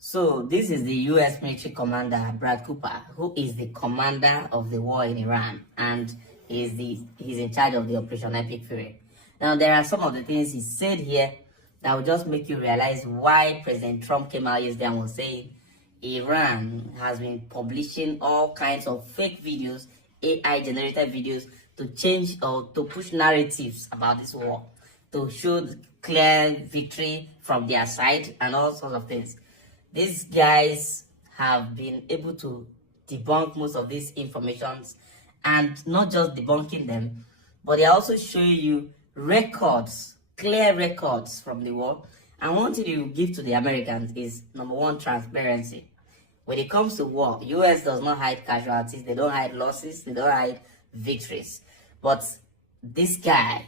So this is the U.S. military commander Brad Cooper, who is the commander of the war in Iran, and he's in charge of the Operation Epic Fury. Now there are some of the things he said here that will just make you realize why President Trump came out yesterday and was saying Iran has been publishing all kinds of fake videos, AI generated videos, to change or to push narratives about this war, to show clear victory from their side and all sorts of things. These guys have been able to debunk most of these informations, and not just debunking them, but they're also showing you records, clear records from the war. And one thing you give to the Americans is, number one, transparency. When it comes to war, US does not hide casualties, they don't hide losses, they don't hide victories. But this guy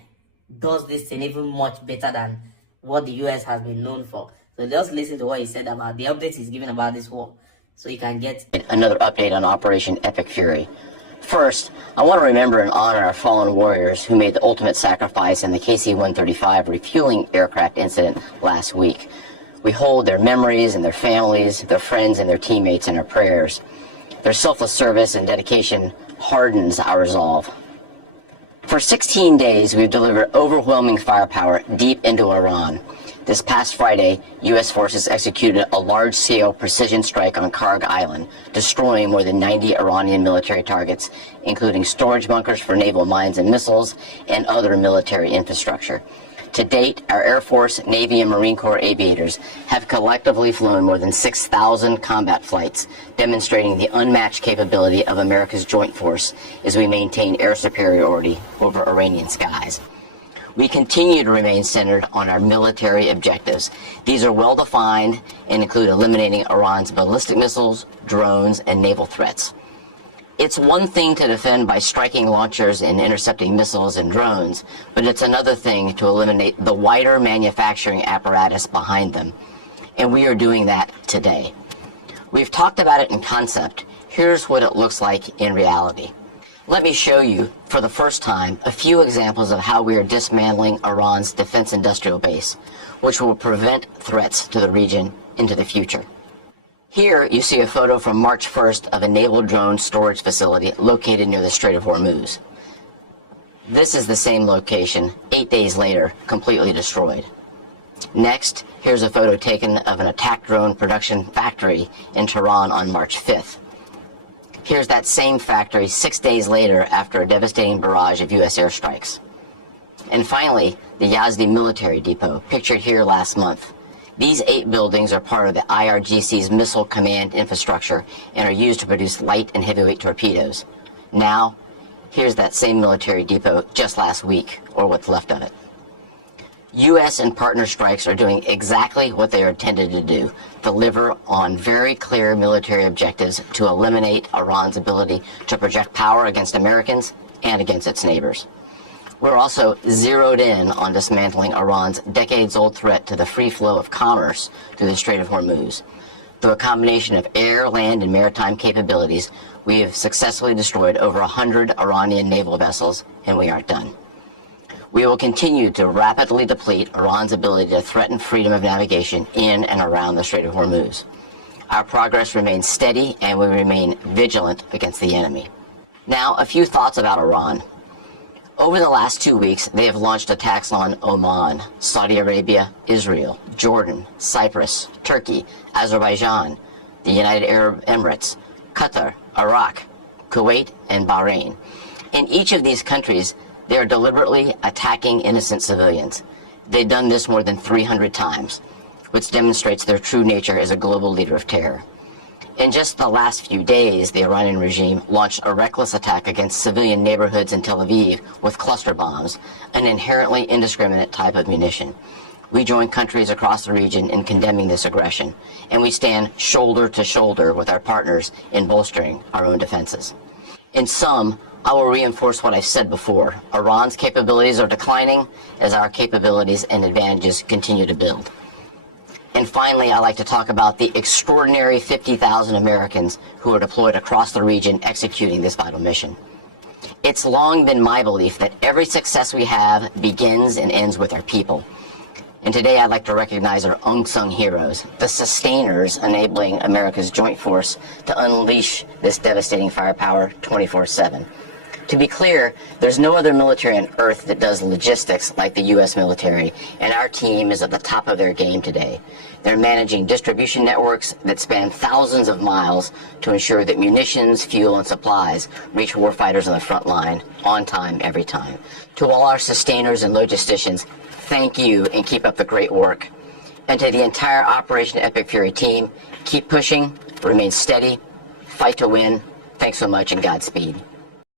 does this thing even much better than what the US has been known for. So just listen to what he said about the updates he's giving about this war, so you can get another update on Operation Epic Fury. First, I want to remember and honor our fallen warriors who made the ultimate sacrifice in the KC-135 refueling aircraft incident last week. We hold their memories and their families, their friends and their teammates in our prayers. Their selfless service and dedication hardens our resolve. For 16 days, we've delivered overwhelming firepower deep into Iran. This past Friday, U.S. forces executed a large-scale precision strike on Karg Island, destroying more than 90 Iranian military targets, including storage bunkers for naval mines and missiles and other military infrastructure. To date, our Air Force, Navy, and Marine Corps aviators have collectively flown more than 6,000 combat flights, demonstrating the unmatched capability of America's joint force as we maintain air superiority over Iranian skies. We continue to remain centered on our military objectives. These are well-defined and include eliminating Iran's ballistic missiles, drones, and naval threats. It's one thing to defend by striking launchers and intercepting missiles and drones, but it's another thing to eliminate the wider manufacturing apparatus behind them. And we are doing that today. We've talked about it in concept. Here's what it looks like in reality. Let me show you, for the first time, a few examples of how we are dismantling Iran's defense industrial base, which will prevent threats to the region into the future. Here you see a photo from March 1st of a naval drone storage facility located near the Strait of Hormuz. This is the same location, 8 days later, completely destroyed. Next, here's a photo taken of an attack drone production factory in Tehran on March 5th. Here's that same factory 6 days later after a devastating barrage of U.S. airstrikes. And finally, the Yazdi military depot, pictured here last month. These 8 buildings are part of the IRGC's missile command infrastructure and are used to produce light and heavyweight torpedoes. Now, here's that same military depot just last week, or what's left of it. U.S. and partner strikes are doing exactly what they are intended to do, deliver on very clear military objectives to eliminate Iran's ability to project power against Americans and against its neighbors. We're also zeroed in on dismantling Iran's decades-old threat to the free flow of commerce through the Strait of Hormuz. Through a combination of air, land, and maritime capabilities, we have successfully destroyed over 100 Iranian naval vessels, and we aren't done. We will continue to rapidly deplete Iran's ability to threaten freedom of navigation in and around the Strait of Hormuz. Our progress remains steady, and we remain vigilant against the enemy. Now, a few thoughts about Iran. Over the last 2 weeks, they have launched attacks on Oman, Saudi Arabia, Israel, Jordan, Cyprus, Turkey, Azerbaijan, the United Arab Emirates, Qatar, Iraq, Kuwait, and Bahrain. In each of these countries, they are deliberately attacking innocent civilians. They've done this more than 300 times, which demonstrates their true nature as a global leader of terror. In just the last few days, the Iranian regime launched a reckless attack against civilian neighborhoods in Tel Aviv with cluster bombs, an inherently indiscriminate type of munition. We join countries across the region in condemning this aggression, and we stand shoulder to shoulder with our partners in bolstering our own defenses. In sum, I will reinforce what I've said before. Iran's capabilities are declining as our capabilities and advantages continue to build. And finally, I'd like to talk about the extraordinary 50,000 Americans who are deployed across the region executing this vital mission. It's long been my belief that every success we have begins and ends with our people. And today I'd like to recognize our unsung heroes, the sustainers enabling America's joint force to unleash this devastating firepower 24/7. To be clear, there's no other military on earth that does logistics like the U.S. military, and our team is at the top of their game today. They're managing distribution networks that span thousands of miles to ensure that munitions, fuel, and supplies reach warfighters on the front line on time, every time. To all our sustainers and logisticians, thank you and keep up the great work. And to the entire Operation Epic Fury team, keep pushing, remain steady, fight to win. Thanks so much and Godspeed.